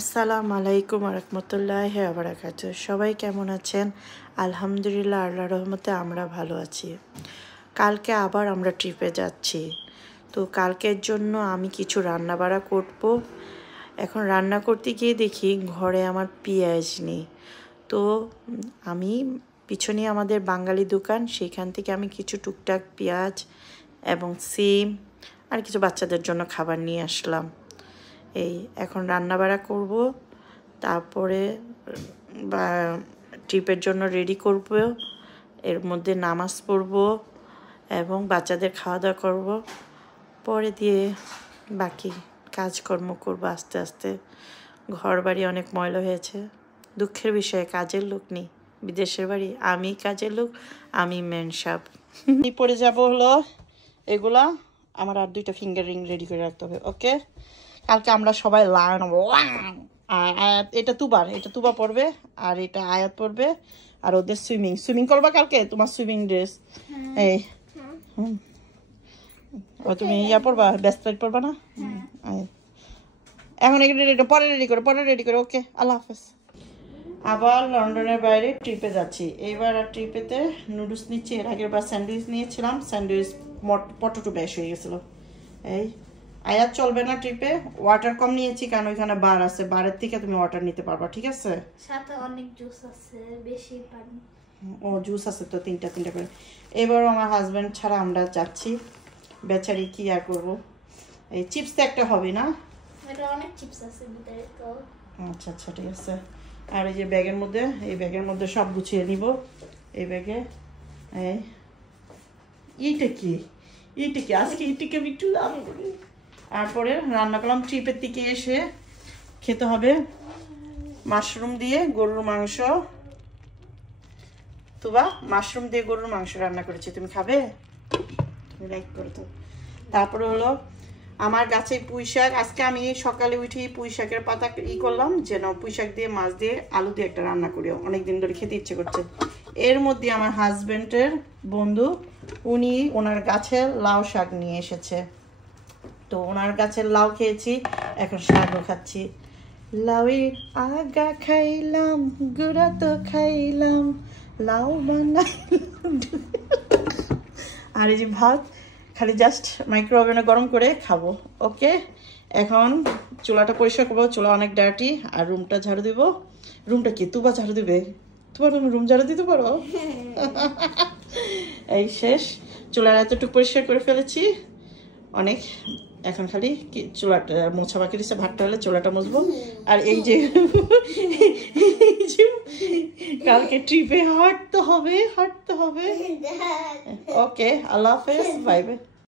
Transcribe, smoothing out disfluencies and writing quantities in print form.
আসসালামু আলাইকুম ওয়া রাহমাতুল্লাহি ওয়া বারাকাতুহু। সবাই কেমন আছেন? আলহামদুলিল্লাহ, আল্লাহর রহমতে আমরা ভালো আছি। কালকে আবার আমরা ট্রিপে যাচ্ছি। তো কালকের জন্য আমি কিছু রান্না বাড়া করব। এখন রান্না করতে গিয়ে দেখি ঘরে আমার পেঁয়াজ নেই। তো আমি পিছনে আমাদের বাঙালি দোকান, সেখান থেকে আমি কিছু টুকটাক পেঁয়াজ এবং সিম আর কিছু বাচ্চাদের জন্য খাবার নিয়ে আসলাম। এই এখন রান্নাবাড়া করব, তারপরে ট্রিপের জন্য রেডি করব, এর মধ্যে নামাজ পড়ব এবং বাচ্চাদের খাওয়া দাওয়া করব, পরে দিয়ে বাকি কাজকর্ম করব আস্তে আস্তে। ঘর বাড়ি অনেক ময়লা হয়েছে। দুঃখের বিষয়ে কাজের লোক নেই, বিদেশের বাড়ি, আমি কাজের লোক, আমি মেন সাহেব। পরে যাব হলো এগুলা, আমার আর 2টা ফিঙ্গার রিং রেডি করে রাখতে হবে। ওকে, কালকে আমরা সবাই লায়ন হবো। আয়াত, এটা তুবা পড়বে আর এটা আয়াত পড়বে। আর ওদের সুইমিং করবা কালকে, তোমার সুইমিং ড্রেস। এই তুমি ইয়া পড়বা, ব্যাসলেট পড়বা না? এখন পরে রেডি করে। ওকে, আল্লাহ হাফেজ। আবার লন্ডনের বাইরে ট্রিপে যাচ্ছি। এইবার আর ট্রিপেতে নুডলস নিচ্ছি। এর আগের বার স্যান্ডউইচ নিয়েছিলাম, স্যান্ডউইচ পটেটো ব্যাশ হয়ে গেছিলো। এই আয়াত চলবে না ট্রিপে। ওয়াটার কম নিয়েছি কারণ ওইখানে বার আছে, বারের থেকে তুমি ওয়াটার নিতে পারবা, ঠিক আছে? সাথে অনেক জুস আছে, বেশি পানি। ও জুস আছে তো, তিনটা করে। এবারও আমার হাজব্যান্ড ছাড়া আমরা যাচ্ছি। বেচারি কি আর করবো। এই চিপস তো একটা হবে না? এটা অনেক চিপস আছে ভিতরে তো। আচ্ছা ঠিক আছে। আর এই যে ব্যাগের মধ্যে সব গুছিয়ে নিব। এই ব্যাগে এইটা কি আজকে এইটাকে আমি একটু লাভ করি। তারপরে রান্না করলাম। ট্রিপের দিকে এসে খেতে হবে মাশরুম দিয়ে গরুর মাংস। তুবা মাশরুম দিয়ে গরুর মাংস রান্না করেছি, তুমি খাবে? তুমি লাইক করো তো। তারপরে হলো আমার গাছে পুঁই শাক। আজকে আমি সকালে উঠে পুঁই শাকের পাতা করলাম, যেন পুঁই শাক দিয়ে মাছ দিয়ে আলু দিয়ে একটা রান্না করি, অনেকদিন ধরে খেতে ইচ্ছে করছে। এর মধ্যে আমার হাজবেন্ডের বন্ধু, উনি ওনার গাছের লাউ শাক নিয়ে এসেছে। তো ওনার গাছের লাউ খেয়েছি, এখন শাকও খাচ্ছি। লাউয়ের আগা খাইলাম, গুঁড়া তো খাইলাম, লাউ বানাইলাম। আর এই যে ভাত খালি জাস্ট মাইক্রো ওভেনে গরম করে খাবো। ওকে, এখন চুলাটা পরিষ্কার করবো। চুলা অনেক ডার্টি। আর রুমটা ঝাড়ু দিব। রুমটা কি তুবা ঝাড়ু দিবে? তোমার রুম ঝাড়ু দিতে পারো? এই শেষ, চুলার এতটুকু পরিষ্কার করে ফেলেছি অনেক। এখন খালি চুলাটা মোছা বাকি দিচ্ছে, ভাতটা হলে চুলাটা মুছবো। আর এই যে কালকে ট্রিপে হাঁটতে হবে। ওকে, আল্লাহ হাফেজ, বাই বাই।